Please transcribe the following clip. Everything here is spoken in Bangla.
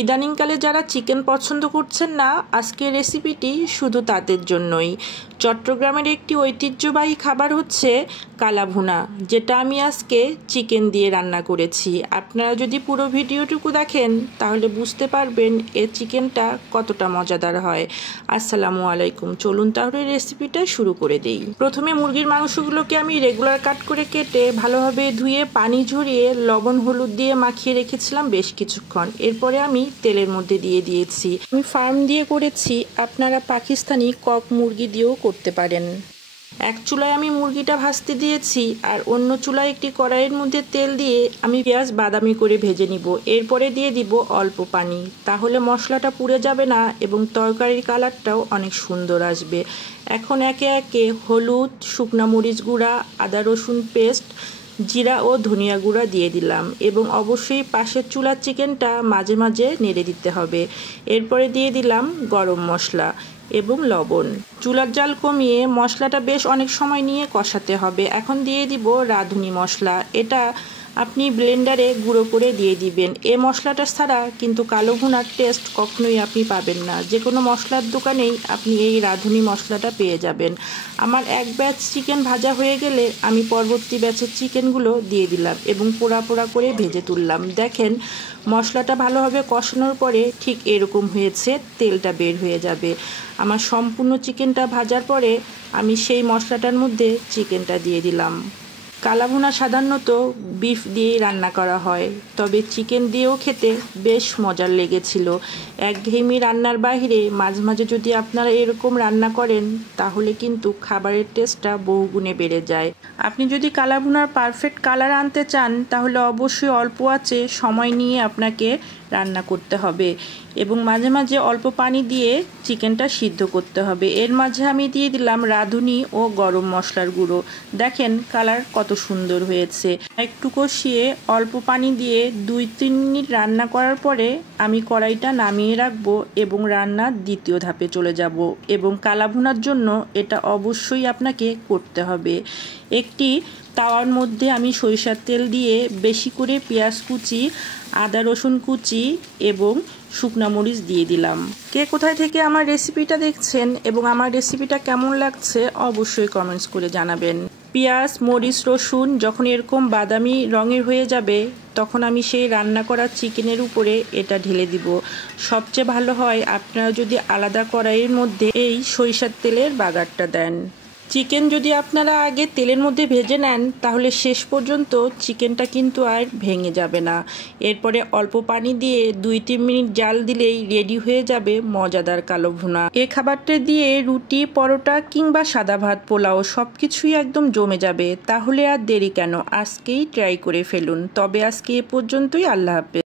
ইদানিংকালে যারা চিকেন পছন্দ করছেন না, আজকের রেসিপিটি শুধু তাদের জন্যই। চট্টগ্রামের একটি ঐতিহ্যবাহী খাবার হচ্ছে কালাভুনা, যেটা আমি আজকে চিকেন দিয়ে রান্না করেছি। আপনারা যদি পুরো ভিডিওটুকু দেখেন তাহলে বুঝতে পারবেন এই চিকেনটা কতটা মজাদার হয়। আসসালামু আলাইকুম, চলুন তাহলে রেসিপিটা শুরু করে দেই। প্রথমে মুরগির মাংসগুলোকে আমি রেগুলার কাট করে কেটে ভালোভাবে ধুয়ে পানি ঝরিয়ে লবণ হলুদ দিয়ে মাখিয়ে রেখেছিলাম বেশ কিছুক্ষণ। এরপরে আমি তেলের মধ্যে দিয়ে দিয়েছি। আমি ফার্ম দিয়ে করেছি, আপনারা পাকিস্তানি কক মুরগি দিয়েও করতে পারেন। এক চুলায় আমি মুরগিটা ভাজতে দিয়েছি আর অন্য চুলায় একটি কড়াইয়ের মধ্যে তেল দিয়ে আমি পেঁয়াজ বাদামি করে ভেজে নিব। এরপরে দিয়ে দিব অল্প পানি, তাহলে মশলাটা পুড়ে যাবে না এবং তরকারির কালারটাও অনেক সুন্দর আসবে। এখন একে একে হলুদ, শুকনা মরিচ গুঁড়া, আদা রসুন পেস্ট, জিরা ও ধনিয়া গুঁড়া দিয়ে দিলাম এবং অবশ্যই পাশের চুলার চিকেনটা মাঝে মাঝে নেড়ে দিতে হবে। এরপরে দিয়ে দিলাম গরম মশলা এবং লবণ। চুলার জাল কমিয়ে মশলাটা বেশ অনেক সময় নিয়ে কষাতে হবে। এখন দিয়ে দিব রাঁধুনি মশলা, এটা আপনি ব্লেন্ডারে গুঁড়ো করে দিয়ে দিবেন। এই মশলাটা ছাড়া কিন্তু কালো ভুনার টেস্ট কখনোই আপনি পাবেন না। যে কোনো মশলার দোকানেই আপনি এই রাঁধুনি মশলাটা পেয়ে যাবেন। আমার এক ব্যাচ চিকেন ভাজা হয়ে গেলে আমি পরবর্তী ব্যাচের চিকেনগুলো দিয়ে দিলাম এবং পোড়া পোড়া করে ভেজে তুললাম। দেখেন মশলাটা ভালোভাবে কষানোর পরে ঠিক এরকম হয়েছে, তেলটা বের হয়ে যাবে। আমার সম্পূর্ণ চিকেনটা ভাজার পরে আমি সেই মশলাটার মধ্যে চিকেনটা দিয়ে দিলাম। কালাভুনা সাধারণত বিফ দিয়েই রান্না করা হয়, তবে চিকেন দিয়েও খেতে বেশ মজার লেগেছিল। একঘেয়েমি রান্নার বাইরে মাঝে মাঝে যদি আপনারা এরকম রান্না করেন তাহলে কিন্তু খাবারের টেস্টটা বহুগুণে বেড়ে যায়। আপনি যদি কালাভুনার পারফেক্ট কালার আনতে চান তাহলে অবশ্যই অল্প আঁচে সময় নিয়ে আপনাকে রান্না করতে হবে এবং মাঝে মাঝে অল্প পানি দিয়ে চিকেনটা সিদ্ধ করতে হবে। এর মাঝে আমি দিয়ে দিলাম রাঁধুনি ও গরম মশলার গুঁড়ো। দেখেন কালার কত সুন্দর হয়েছে। একটু কষিয়ে অল্প পানি দিয়ে 2-3 মিনিট রান্না করার পরে আমি কড়াইটা নামিয়ে রাখবো এবং রান্নার দ্বিতীয় ধাপে চলে যাব। এবং কালাভুনার জন্য এটা অবশ্যই আপনাকে করতে হবে। একটি তাওয়ার মধ্যে আমি সরিষার তেল দিয়ে বেশি করে পেঁয়াজ কুচি, আদা রসুন কুচি এবং শুকনা মরিচ দিয়ে দিলাম। কে কোথায় থেকে আমার রেসিপিটা দেখছেন এবং আমার রেসিপিটা কেমন লাগছে অবশ্যই কমেন্টস করে জানাবেন। পেঁয়াজ, মরিচ, রসুন যখন এরকম বাদামি রঙের হয়ে যাবে তখন আমি সেই রান্না করা চিকেনের উপরে এটা ঢেলে দিব। সবচেয়ে ভালো হয় আপনারা যদি আলাদা কড়াইয়ের মধ্যে এই সরিষার তেলের বাগারটা দেন। চিকেন যদি আপনারা আগে তেলের মধ্যে ভেজে নেন তাহলে শেষ পর্যন্ত চিকেনটা কিন্তু আর ভেঙে যাবে না। এরপরে অল্প পানি দিয়ে 2-3 মিনিট জাল দিলেই রেডি হয়ে যাবে মজাদার কালো ভুনা। এই খাবারটা দিয়ে রুটি, পরোটা কিংবা সাদা ভাত, পোলাও সব কিছুই একদম জমে যাবে। তাহলে আর দেরি কেন, আজকেই ট্রাই করে ফেলুন। তবে আজকে এ পর্যন্তই। আল্লাহ হাফেজ।